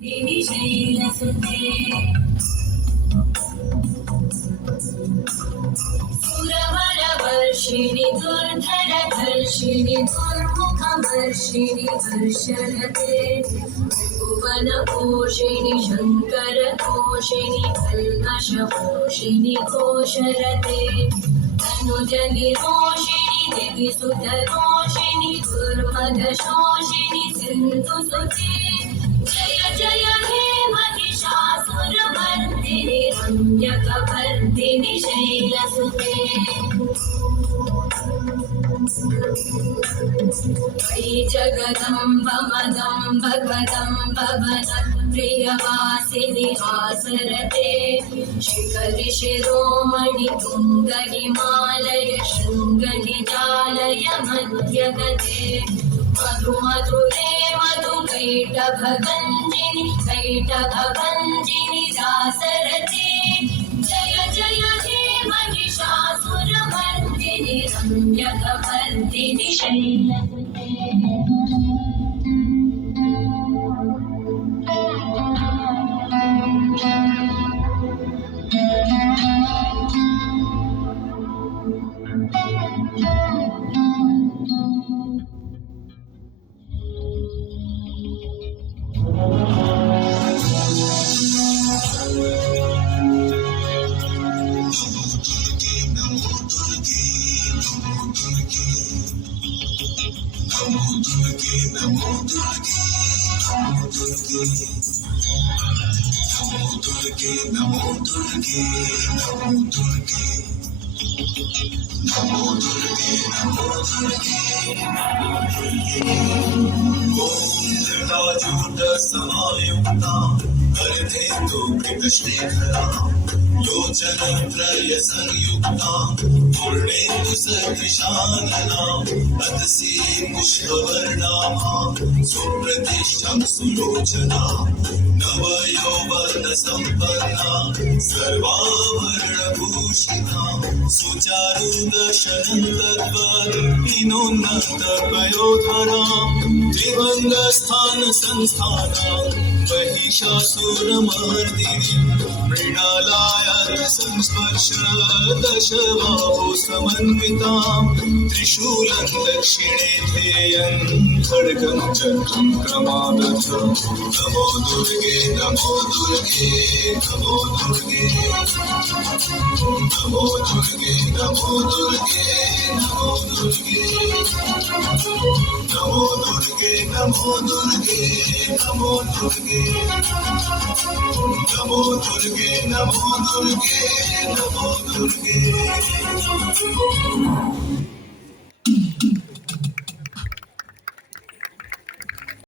शैलसुते सुरवरवर्षिणि दुर्धरधर्षिणि दुर्मुखवर्षिणि वर्षरते भुवनपोषिणि शङ्करतोषिणि कल्मषपोषिणि घोषरते तनुजनिरोषिणि दिविसुतरोषिणि दुर्मदशोषिणि सिन्धुसुते जय जय हे महिषासुरमर्दिनि रम्यकपर्दिनि शैलसुते वै जगदम्ब मदम्ब कदम्ब वनप्रियवासिनि आसरते शिखरि शिरोमणि तुङ्ग हिमालय शृङ्गनिजालय मध्यगते मधु मधुरे मधु कैटभगञ्जिनि रासरते जय जय हे महिषासुरमर्दिनि रम्यकपर्दिनि शैलसुते समायुक्ता हरितेन्दु कृतशेखरा योजनत्रय संयुक्ता पूर्णेन्दु सदृशानना अतसी पुष्पवर्णाभा सुप्रतिष्ठं सुलोचना नवयौवन सम्पन्ना सर्वाभरणभूषिता सुचारुदशनं तद्वद् त्रिभङ्गस्थान संस्थाना महिषासुरमर्दिनी मृणालाय संस्पर्श दशबाहु समन्विता त्रिशूलं दक्षिणे ध्येयं खड्गं चक्रं क्रमागत नमो दुर्गे नमो दुर्गे नमो दुर्गे नमो दुर्गे नमो दुर्गे नमो दुर्गे नमो दुर्गे नमो दुर्गे नमो दुर्गे नमो दुर्गे नमो दुर्गे नमो दुर्गे